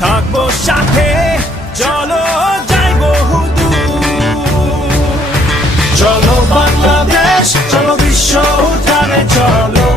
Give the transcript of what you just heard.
থাকবো সাথে, চলো যাই বহুদূর। চলো বাংলাদেশ, চলো বিশ্ব উঠানে চলো।